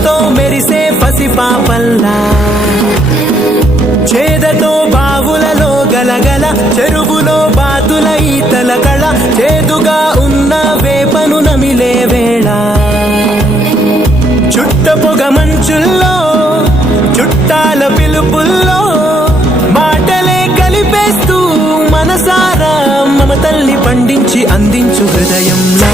ప్రేమతో మెరిసే పసిపాపల్లా చేదతో బావులలో గలగల చెరువులో బాతుల ఈతల కళ చేదుగా ఉన్న వేపను నమిలే వేళ చుట్ట పొగ మంచుల్లో చుట్టాల పిలుపుల్లో మాటలే కలిపేస్తూ మనసారా మమతల్ని పండించి అందించు హృదయంలా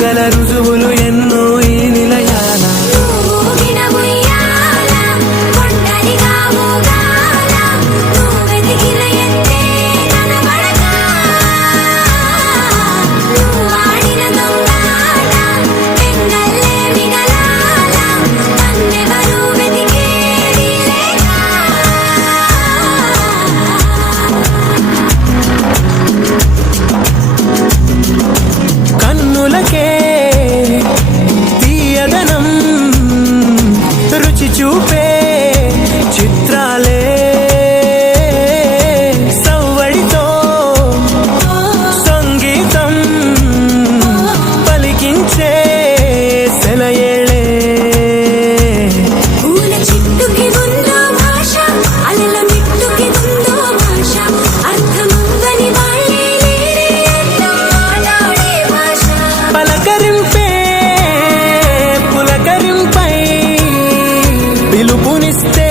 గల రుజువులు ఎన్నో ఈ నిలయాల కన్నులకే తీయదనం రుచి చూపే చిత్రాలే సవ్వడితో సంగీతం పలికించే సెలయేళే పూల చిట్టుకి ఉందో భాష అలల మిట్టుకి ఉందో భాష అర్థముందని వాళ్ళే పలకరింపే పులకరింపై పిలుపునిస్తే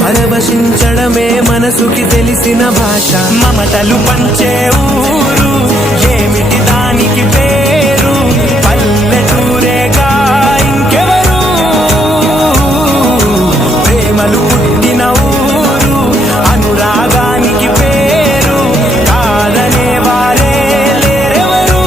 పరవశించడమే మనసుకి తెలిసిన భాష మమతలు పంచే ఊరు ఏమిటి దానికి పేరు పల్లెటూరేగా ఇంకెవరు ప్రేమలు పుట్టిన ఊరు అనురాగానికి పేరు కాదనే వారే లేరెవరు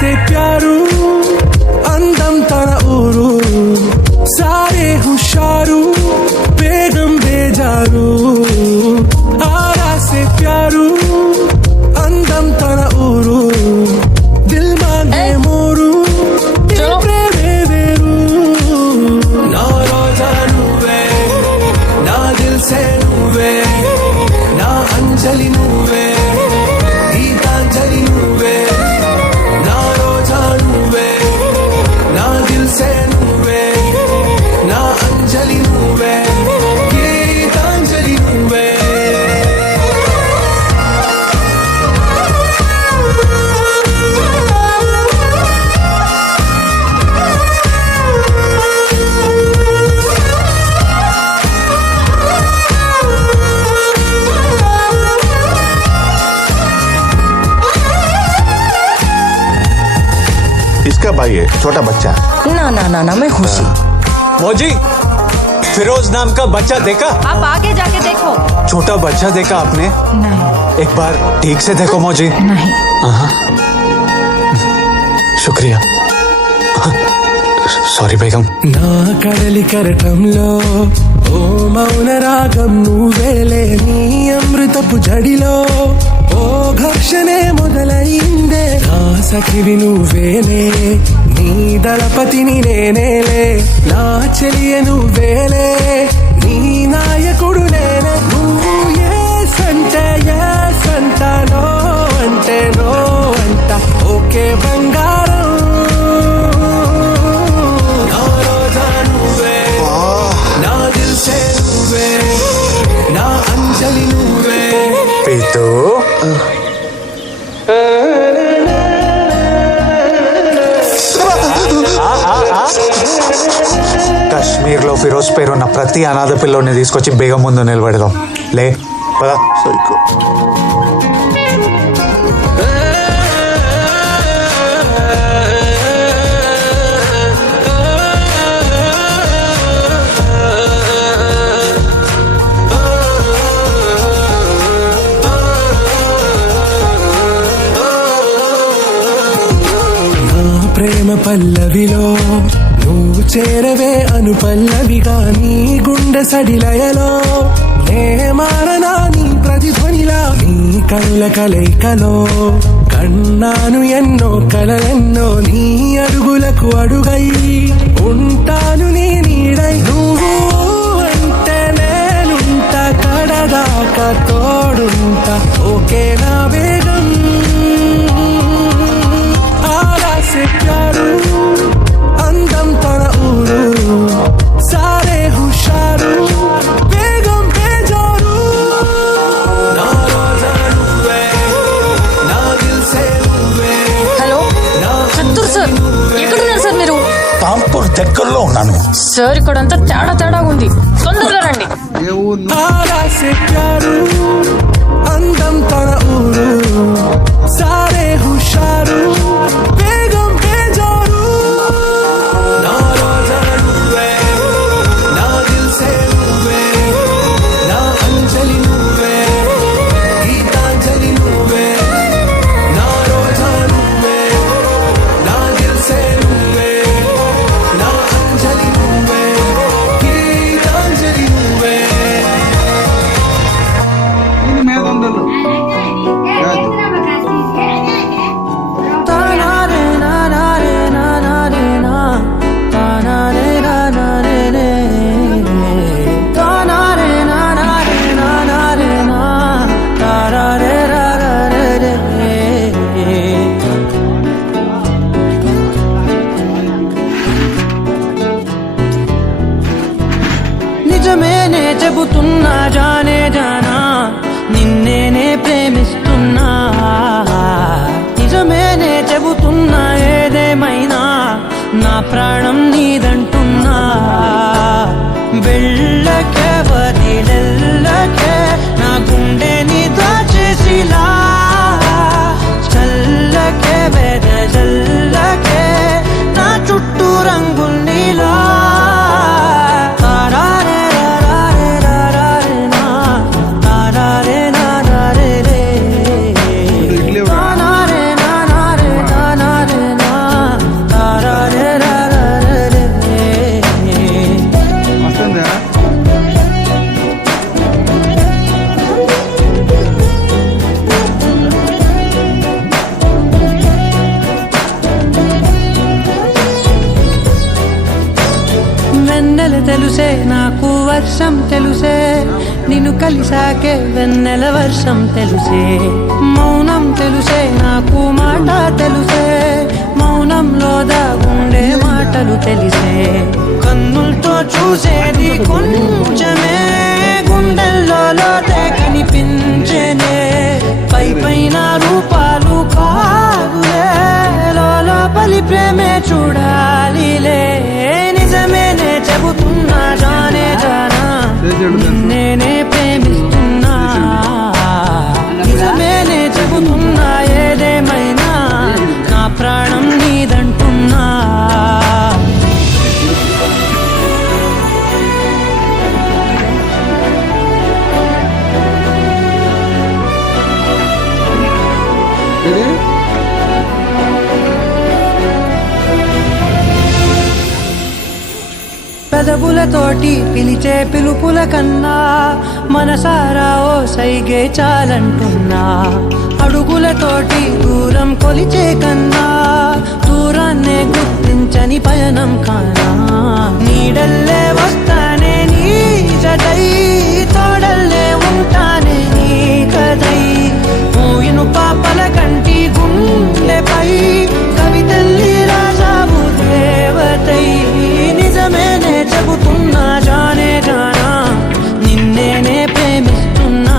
से प्यारू अंदम तन ऊरू सारे हुशारू बेगम बेजारू आरा से प्यारू अंदम तन ऊरू दिल मांगे मोरू प्रेमे वेरू ना रोजा नुवे ना दिल से नुवे ना अंजलि नुवे गीतांजलि नुवे నా అంజలి నువ్వే గీతాంజలి నువ్వే इसका भाई है छोटा बच्चा। ना ना ना ना मैं खुशी मौजी फिरोज नाम का बच्चा देखा? आप आगे जाके देखो। छोटा बच्चा देखा आपने? नहीं। एक बार ठीक से देखो मौजी। नहीं। शुक्रिया। సారీ బేగం. నా కడలి కరటంలో ఓ మౌన రాగం నువ్వేలే, నీ అమృతపు జడిలో ఓ ఘర్షణే మొదలైందే. నా సఖివి నువ్వేలే, నీ దళపతిని నేనేలే, నా చెలియ నువ్వేలే, నీ నాయకుడు నేనే. నువ్వు ఏ సంట నో అంటే నో అంట, ఓకే బంగారం. నా అంజలి నువ్వే పీతూ. కాశ్మీర్ లో ఫిరోజ్ పేరున్న ప్రతి అనాథ పిల్లోని తీసుకొచ్చి బేగం ముందు నిలబెడదాం. లే పదా. ప్రేమ పల్లవిలో నువ్వు చేరవే అను పల్లవిగా, నీ గుండె సడిలయలో నే మారనా నీ ప్రతిధ్వనిలా. నీ కనుల కలయికలో కన్నాను ఎన్నో కలలెన్నో, నీ అడుగులకు అడుగై ఉంటాను నీ నీడై. నువ్వు అంటే నేనుంట కడదాకా తోడుంటా, ఓకే నా బేగం. ప్యారు అందం తన ఊరు, సారే హుషారు బేగం బేజారు. నా రోజా నువ్వే, నా దిల్ సే నువ్వే. హలో చత్తూర్ సార్, ఎక్కడున్నారు సార్ మీరు? కాంపూర్ దగ్గరలో ఉన్నాను సార్. ఇక్కడంతా తేడా ఉంది, తొందరగా రండి. ఆరాసే ప్యారు అందం తన ఊరు, సారే హుషారు బేగం బేజారు. నా రోజా నువ్వే, నా దిల్ సే నువ్వే, నా అంజలి నువ్వే, గీతాంజలి నువ్వే. నా రోజా నువ్వే, నా దిల్ సే నువ్వే, నా అంజలి నువ్వే, గీతాంజలి నువ్వే. నిజమేనే చెబుతున్నా జానే జానా, నిన్నేనే ప్రేమిస్తున్నా. నిజమేనే చెబుతున్నా ఏదేమైనా నా ప్రాణం నీదంటున్నా. వెళ్ళకే వదిలెళ్ళకే నా గుండెని దాచేసిలా, చల్లకే వెదజల్లకే నా చుట్టూ రంగుల్నిలా. వెన్నెల తెలుసే నాకు వర్షం తెలుసే, నిన్ను కలిసాకే వెన్నెల వర్షం తెలుసే. మౌనం తెలుసే నాకు మాట తెలుసే, మౌనంలో దాగుండే మాటలు తెలిసే. కన్నులతో చూసేది కొంచెమే, గుండెల్లో లోతే కనిపించేనే. పై పైన రూపాలు కాదులే, లోపలి ప్రేమే చూడాలిలే. నిజమేనే చెబుతున్నా జానే జానా, నిన్నేనే ప్రేమిస్తున్నా. నిజమేనే చెబుతున్నా ఏదేమైనా నా ప్రాణం నీదంటున్నా. పెదవులతోటి పిలిచే పిలుపుల కన్నా మనసారా ఓ సైగే చాలంటున్నా. అడుగులతోటి దూరం కొలిచే కన్నా దూరాన్నే గుర్తించని పయనం కానా. నీడల్లే వస్తానే నీ జతై, తోడల్లే ఉంటానే నీ కదై. మూయిను పాపల కంటి గుండెపై కవితల్లి రాజావు దేవతై. నిజమేనే చెబుతున్నా జానే జానా, నిన్నేనే ప్రేమిస్తున్నా.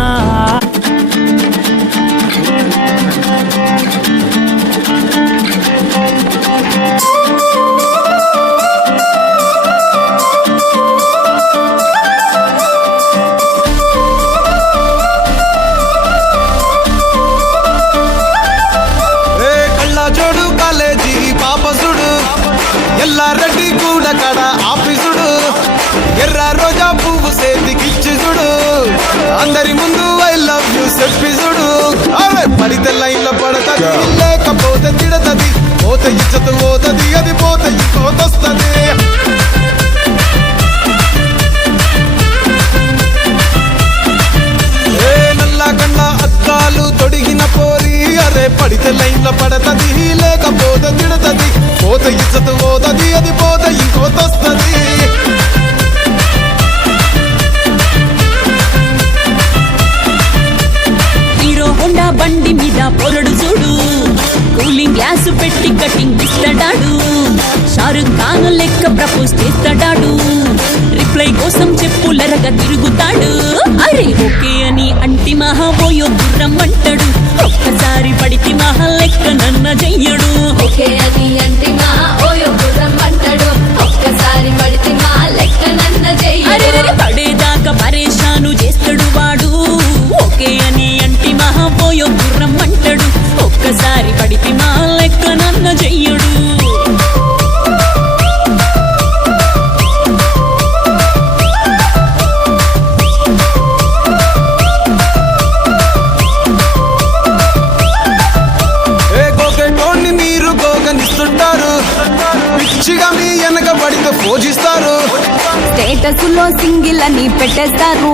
జోడు కాలేజీ పాపసుడు, ఎల్లారెడ్డి కూడా కడ ఆఫీసుడు, ఎర్ర రోజా పువ్వు సేతికిచ్చి చూడు, అందరి ముందు ఐ లవ్ యూ చెప్పిసుడు. అరే పడితే లైన్లో పడతది, లేకపోతే తిడతది, పోతే ఇచ్చత పోతది, అది పోతే ఇంకోతొస్తది. నల్లగండ్ల అద్దాలు తొడిగిన పోరి, అరే పడితే లైన్లో పడతది, లేకపోతే తిడతది, పోతే ఇచ్చత పోతది, అది పోతే ఇంకోతొస్తది. హీరో హోండా బండి మీద పొరడు చూడు, కూలింగ్ గ్లాసు పెట్టి కటింగ్ ఇస్తాడాడు. షారుఖ్ ఖాన్ లెక్క ప్రపోజ్ చేస్తాడాడు, రిప్లై కోసం చెప్పులరగా తిరుగుతాడు. అరే ఓకే అని అంటి మహా పోయో గుర్రం అంటాడు, ఒక్కసారి పడితి మహా లెక్క నన్న చెయ్యడు. ఓకే అని అంటి మా ఓయో గుర్రం అంటాడు, ఒక్కసారి పడితే మా లెక్క నన్న అరే చెయ్యడు. పడేదాకా పరేషాను చేస్తాడు వాడు, ఓకే అని అంటి మహా పోయో గుర్రం అంటాడు, ఒక్కసారి పడితి మా లెక్క నన్న చెయ్యడు. గోకెటోన్ని మీరు గోగనిస్తుంటారు, పిచ్చిగా మీ వెనక పడితే పూజిస్తారు. స్టేటస్ లో సింగిల్ అని పెట్టేస్తారు,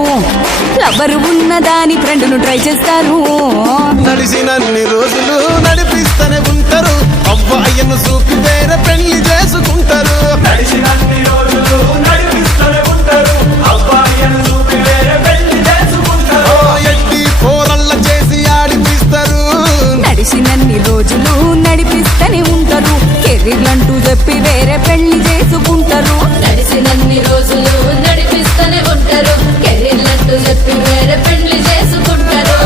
లవర్ ఉన్నదాని ఫ్రెండ్ ను ట్రై చేస్తారు. నడిచినన్ని రోజులు నడిపిస్తూనే ఉంటారు, అవ్వ అయ్యను చూపి వేరే పెళ్లి చేసుకుంటారు. నడిచినన్ని రోజులు నడిపిస్తూనే ఉంటారు, అవ్వ అయ్యను చూపి వేరే పెళ్లి చేసుకుంటారు. ఎట్టి పోరల్ల చేసి ఆడిపిస్తారు, నడిచినన్ని రోజులు నడిపిస్తూనే ఉంటారు, కెరీర్లంటూ చెప్పి వేరే పెళ్లి చేసుకుంటారు. నడిచినన్ని రోజులు నడిపిస్తూనే ఉంటారు, కెరీర్లంటూ చెప్పి వేరే పెళ్లి చేసుకుంటారు.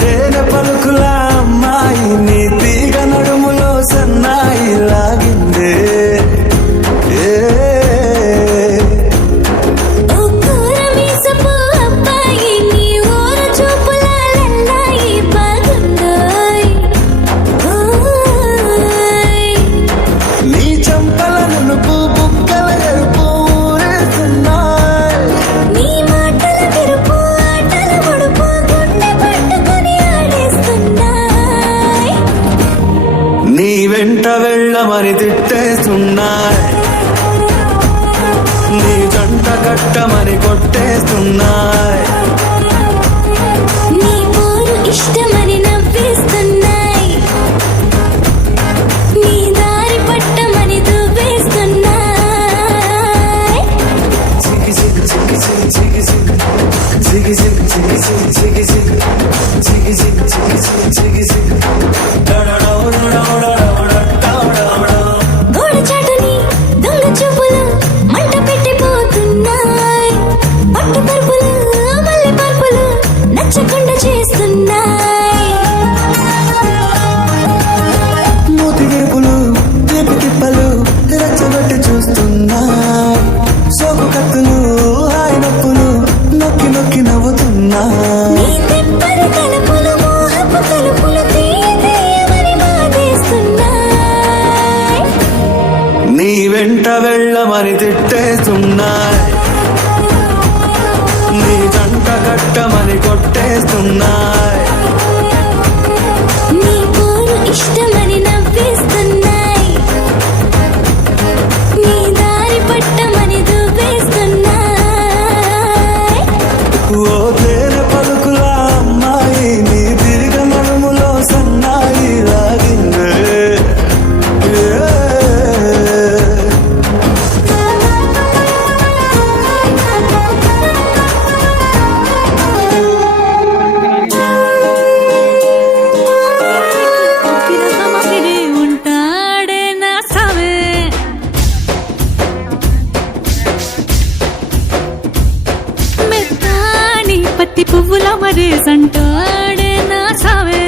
తేనె పలుకుల అమ్మాయి, నీ తీగ నడుములో సన్నాయి లాగిందే. ఓ కూరమీసపు అబ్బాయి, నీ ఊరు చూపుల లల్లాయి బాగుందోయ్. ఓయ్ నీ చంపల నునుపు బుక్కల ఎరుపు ఊరేస్తున్నాయి. నీ మాటల విరుపు, ఆటల ముడుపు, గుండె పట్టుకొని ఆడేస్తున్నాయ్. నీ వెంట వెళ్ళమని తిట్టేస్తున్నాయి, నీ జంట కట్టమని కొట్టేస్తున్నాయి. నీ పోరు ఇష్టమని నవ్వేస్తున్నాయ్, నీ దారి పట్టమని దువ్వేస్తున్నాయ్. చిగి చిగి చిగి చిగి చిగి చిగి చిగి చిగి చిగి చిగి చిగి చిగి చిగి చిగి చిగి చిగి గోడ చాటుని దొంగ చూపులు చేస్తున్నా నీ తెప్పరి తలుపులు మోహపు తలుపులు తీయమని బాధేస్తున్నాయి. నీ వెంట వెళ్ళమని తిట్టేస్తున్నా నీ జంట కట్టమని కొట్టేస్తున్నా నీ పోరు ఇష్టమని నవ్వేస్తున్నాయి. నీ దారి పట్టమని దువ్వేస్తున్నాయి. ఓ తేనె పలుకుల అమ్మాయి నీ తిరిగ నడుములో సన్నాయి లాగిందే పిరసమసిరి ఉంటాడే నా సావే. మెత్తాని పత్తి పువ్వుల మరేసంటాడే నా సావే.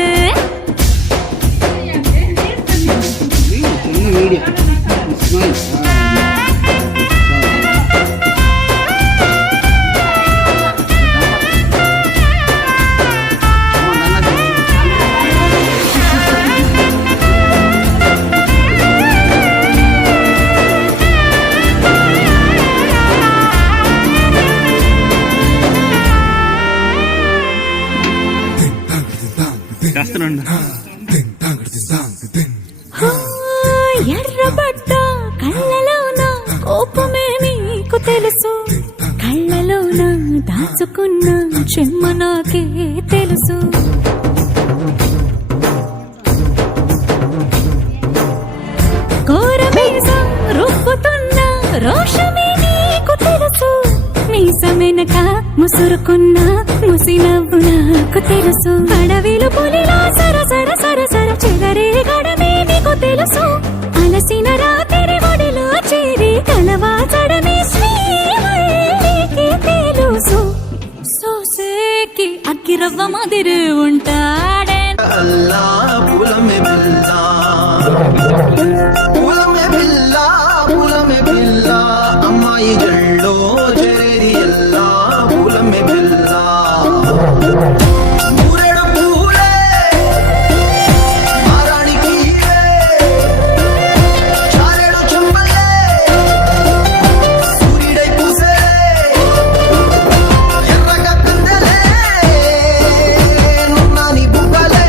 ఎర్రబడ్డ కళ్ళలోన కోపమే నీకు తెలుసు. కళ్ళలోన దాచుకున్న చెమ్మ నాకే తెలుసు. కోరమీసం రుబ్బుతున్న రోషమే నీకు తెలుసు. మీసమెనక ముసురుకున్న ముసినవ్వు నాకు తెలుసు. అడవిలు పులిలా సరసర సరసర చెదరే గడమే నీకు తెలుసు. అలసిన రాత్రి ఒడిలో చేరి కలవాచడమే శ్రీవల్లికి తెలుసు. సోసేకి అగ్గిరవ్వ మాదిరి ఉంటాడే అల్లా పూలమే బిల్లా పూలమే బిల్లా పూలమే బిల్లా అమ్మాయి జల్లో చేరేది ఎల్లా పూలమే బిల్లా మూరెడు పూలే మారానికి చారెడు చెంపలే సూర్యుడై పూసే ఎర్రగా పిందెలే నున్నాని బుగ్గలే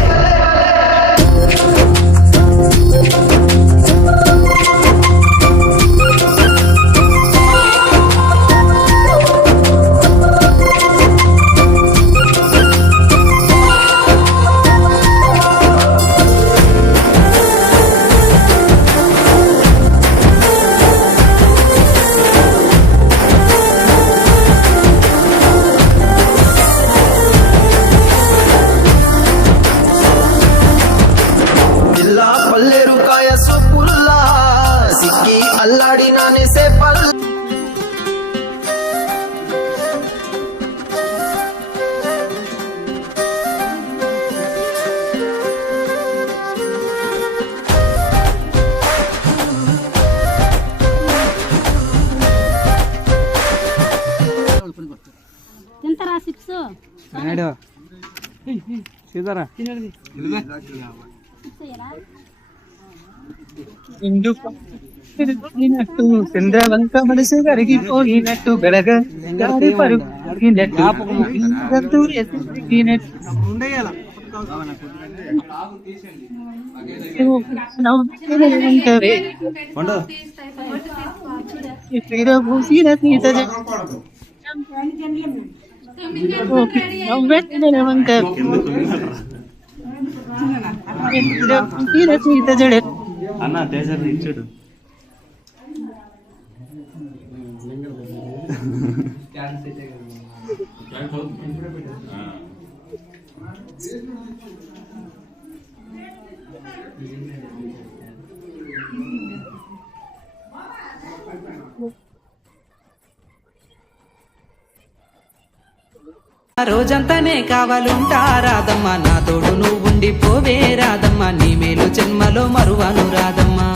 జిల్లా పల్లెరు కాయ సొప్పుల్లా సిక్కి అల్లాడి నానేసే పల్ల తింటారా సిప్స్? చంద్రవంక మనసు కరిగిపోయినట్టు గడగ గాలి పరుగినట్టు అన్న తేజర్ ఇచ్చాడు రోజంతానే కావాలుంటా రాదమ్మా, నా తోడు నువ్వు ఉండిపోవే రాదమ్మా, నీ మేలు జన్మలో మరువాను రాదమ్మా.